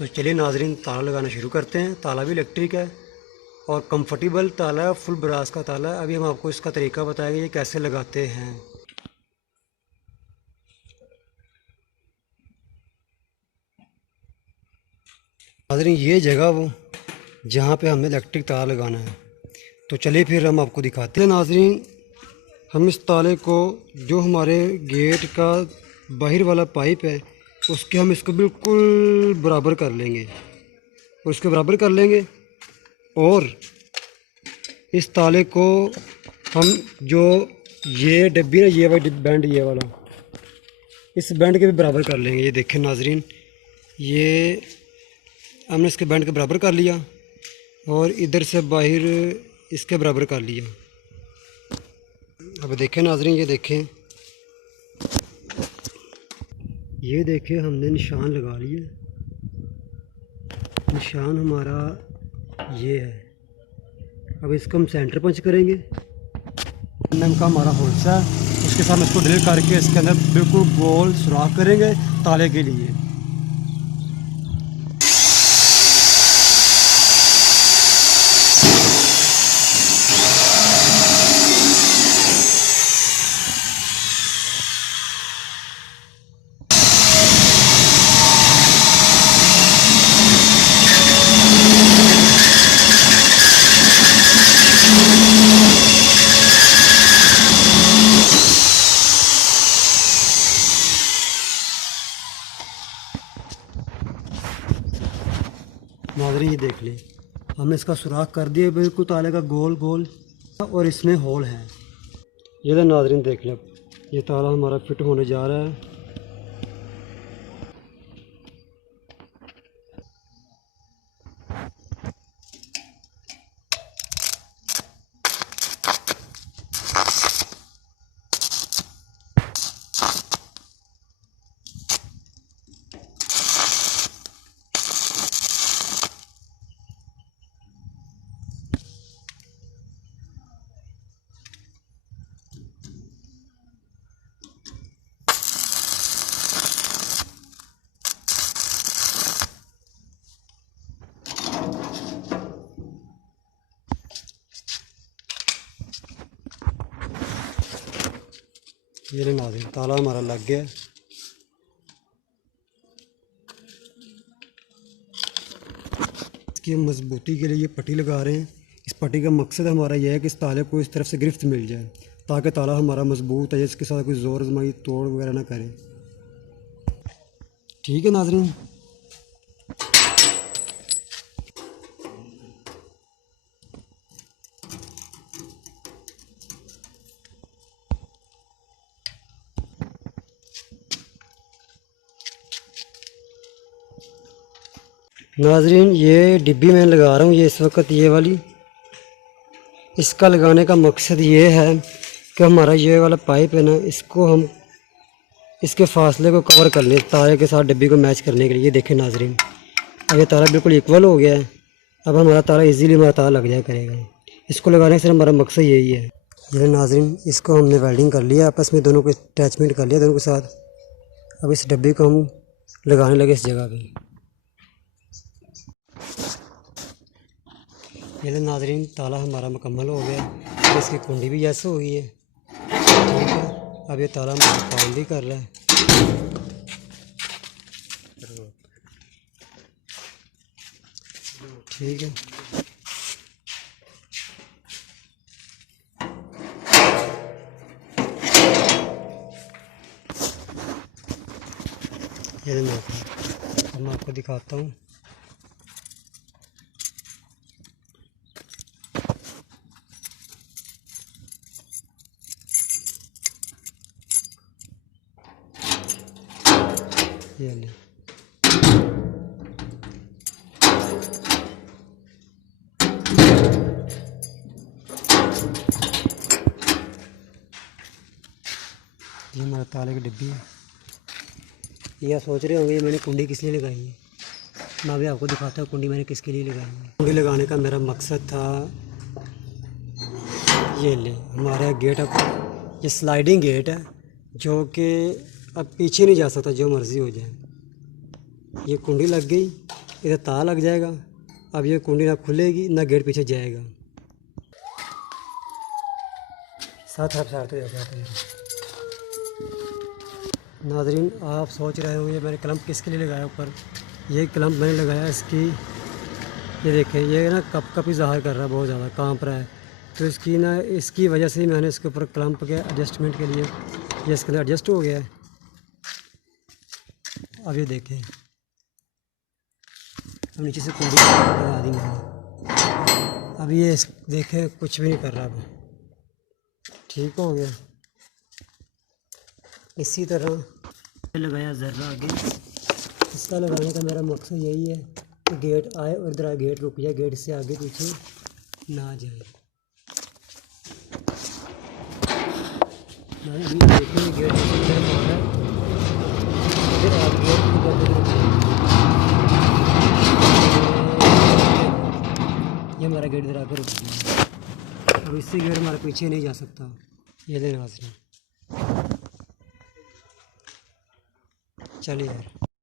तो चलिए नाजरीन, ताला लगाना शुरू करते हैं। ताला भी इलेक्ट्रिक है और कंफर्टेबल ताला है, फुल ब्रास का ताला है। अभी हम आपको इसका तरीका बताएंगे ये कैसे लगाते हैं। नाजरीन, ये जगह वो जहाँ पे हमें इलेक्ट्रिक ताला लगाना है, तो चलिए फिर हम आपको दिखाते हैं। नाजरीन, हम इस ताले को जो हमारे गेट का बाहर वाला पाइप है उसके हम इसको बिल्कुल बराबर कर लेंगे और इसके बराबर कर लेंगे और इस ताले को हम जो ये डब्बी ना, ये वाला बैंड, ये वाला, इस बैंड के भी बराबर कर लेंगे। ये देखें नाजरीन, ये हमने इसके बैंड के बराबर कर लिया और इधर से बाहर इसके बराबर कर लिया। अब देखें नाजरीन, ये देखें हमने निशान लगा लिया। निशान हमारा ये है। अब इसको हम सेंटर पंच करेंगे। एम का हमारा होल्सा है, उसके साथ इसको ड्रिल करके इसके अंदर बिल्कुल गोल सुराख करेंगे ताले के लिए। नाज़रीन, ये देख लें, हमने इसका सुराख कर दिया बिल्कुल ताले का गोल गोल, और इसमें होल है। ये तो नाज़रीन देख लें, ये ताला हमारा फिट होने जा रहा है। ये ले नाज़रीन, ताला हमारा लग गया। इसकी मजबूती के लिए ये पट्टी लगा रहे हैं। इस पट्टी का मकसद हमारा यह है कि इस ताले को इस तरफ से गिरफ्त मिल जाए ताकि ताला हमारा मजबूत है, इसके साथ कोई ज़ोर आजमाई तोड़ वगैरह ना करे। ठीक है नाज़रीन। नाज़रीन, ये डिब्बी मैं लगा रहा हूँ, ये इस वक्त ये वाली। इसका लगाने का मकसद ये है कि हमारा ये वाला पाइप है ना, इसको हम इसके फासले को कवर कर लें तारे के साथ डिब्बी को मैच करने के लिए। ये देखें नाज़रीन, अब ये तारा बिल्कुल इक्वल हो गया है। अब हमारा तारा इजीली हमारा तारा लग जाया करेगा। इसको लगाने से हमारा मकसद यही है। ये नाज़रीन, इसको हमने वेल्डिंग कर लिया, आपस में दोनों को अटैचमेंट कर लिया दोनों के साथ। अब इस डिब्बी को हम लगाने लगे इस जगह पे। ये नाज़रीन, ताला हमारा मुकम्मल हो गया। तो इसकी कुंडी भी जैसे हो गई है। ठीक है, अब ये ताला हमारा काम भी कर रहा है। ठीक है, ये मैं आपको दिखाता हूँ। ये ले, ये हमारा ताले की डिब्बी है। ये आप सोच रहे होंगे ये मैंने कुंडी किस लिए लगाई है। मैं अभी आपको दिखाता हूँ कुंडी मैंने किसके लिए लगाई है। कुंडी लगाने का मेरा मकसद था, ये ले हमारा गेट, अब ये स्लाइडिंग गेट है जो कि अब पीछे नहीं जा सकता, जो मर्ज़ी हो जाए। ये कुंडी लग गई इधर ताला लग जाएगा। अब ये कुंडी ना खुलेगी ना गेट पीछे जाएगा। साथ आप साथ जाते हैं। नाज़रीन, आप सोच रहे होंगे मैंने क्लम्प किसके लिए लगाया ऊपर। ये क्लम्प मैंने लगाया इसकी, ये देखें ये ना कप ही ज़ाहिर कर रहा है, बहुत ज़्यादा कांप रहा है। तो इसकी वजह से ही मैंने इसके ऊपर क्लम्प के एडजस्टमेंट के लिए ये इसके अंदर एडजस्ट हो गया है। अब ये देखें, अब नीचे से कुंडी लगा दी मैंने। अब ये देखें कुछ भी नहीं कर रहा, अब ठीक हो गया। इसी तरह लगाया ज़र्रा आगे। इसका लगाने का मेरा मकसद यही है कि गेट आए और इधर गेट रुक जाए, गेट से आगे पीछे ना जाए। अभी देखिए गेट ये हमारा गेट इधर आकर रुक गया। अब इससे गेट हमारे पीछे नहीं जा सकता। ये ले नाज़रीन, चलिए यार।